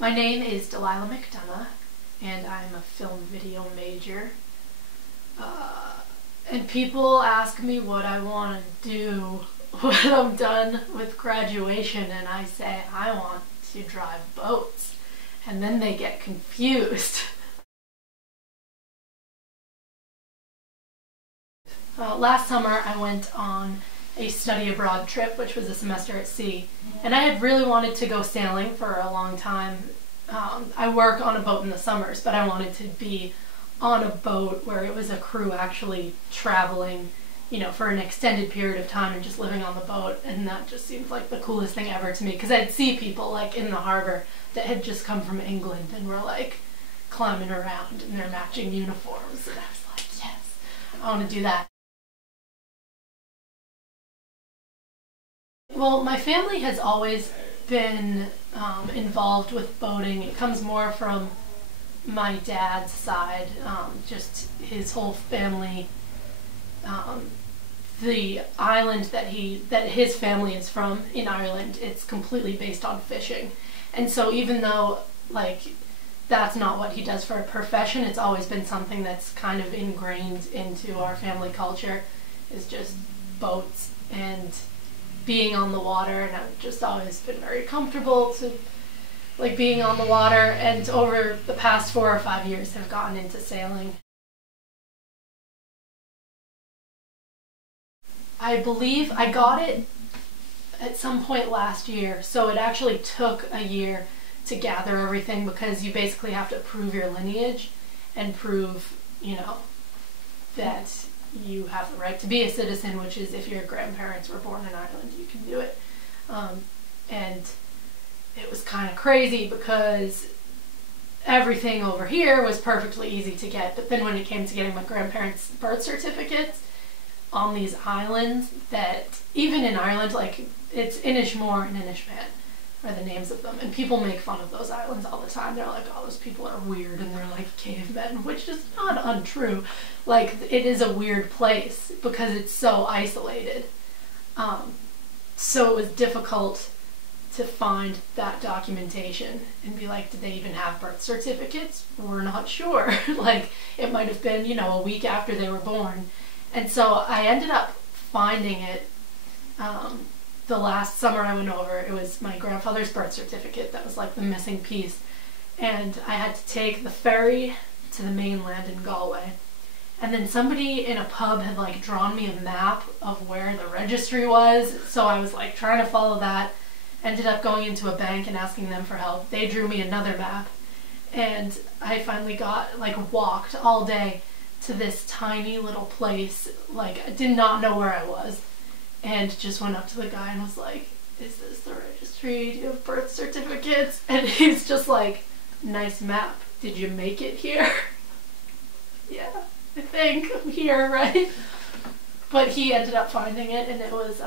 My name is Delilah McDonough, and I'm a film video major. And people ask me what I want to do when I'm done with graduation, and I say I want to drive boats. And then they get confused. Last summer I went on a study abroad trip, which was a semester at sea, and I had really wanted to go sailing for a long time. I work on a boat in the summers, but I wanted to be on a boat where it was a crew actually traveling, for an extended period of time and just living on the boat, and that just seemed like the coolest thing ever to me, because I'd see people like in the harbor that had just come from England and were like climbing around in their matching uniforms, and I was like, yes, I want to do that. Well, my family has always been involved with boating. It comes more from my dad's side, just his whole family. The island that his family is from in Ireland, it's completely based on fishing. And so even though that's not what he does for a profession, it's always been something that's kind of ingrained into our family culture, is just boats and being on the water, and I've just always been very comfortable to being on the water, and over the past 4 or 5 years have gotten into sailing. I believe I got it at some point last year, so it actually took a year to gather everything, because you basically have to prove your lineage and prove, that you have the right to be a citizen, which is if your grandparents were born in Ireland, you can do it. And it was kind of crazy because everything over here was perfectly easy to get, but then when it came to getting my grandparents' birth certificates on these islands, that even in Ireland, it's Inishmore and Inishman are the names of them, and people make fun of those islands all the time. They're like, oh, those people are weird, and they're like cavemen, which is not untrue. It is a weird place because it's so isolated. So it was difficult to find that documentation and be like, did they even have birth certificates? We're not sure. It might have been, a week after they were born. And so I ended up finding it the last summer I went over. It was my grandfather's birth certificate that was the missing piece. And I had to take the ferry to the mainland in Galway. And then somebody in a pub had drawn me a map of where the registry was. So I was trying to follow that. Ended up going into a bank and asking them for help. They drew me another map. And I finally walked all day to this tiny little place. I did not know where I was. And just went up to the guy and was like, is this the registry? Do you have birth certificates? And he's just like, nice map. Did you make it here? Yeah, I think I'm here, right? But he ended up finding it, and it was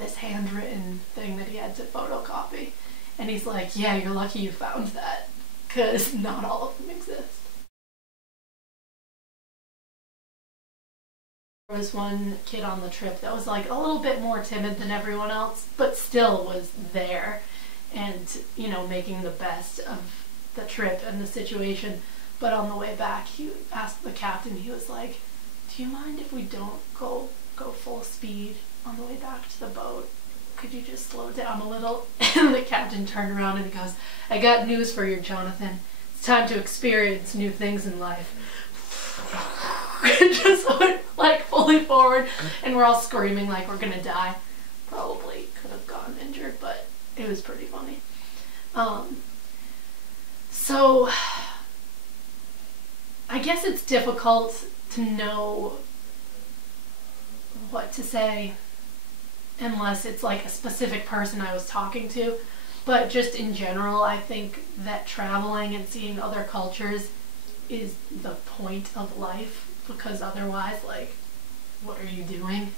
this handwritten thing that he had to photocopy. And he's like, yeah, you're lucky you found that, because not all of them exist. There was one kid on the trip that was a little bit more timid than everyone else, but still was there and, making the best of the trip and the situation. But on the way back, he asked the captain, he was like, do you mind if we don't go full speed on the way back to the boat? Could you just slow down a little? And the captain turned around and he goes, I got news for you, Jonathan. It's time to experience new things in life. Just went fully forward, and we're all screaming like we're gonna die. Probably could have gotten injured, but it was pretty funny. So I guess it's difficult to know what to say unless it's a specific person I was talking to. But just in general, I think that traveling and seeing other cultures is the point of life, because otherwise, what are you doing?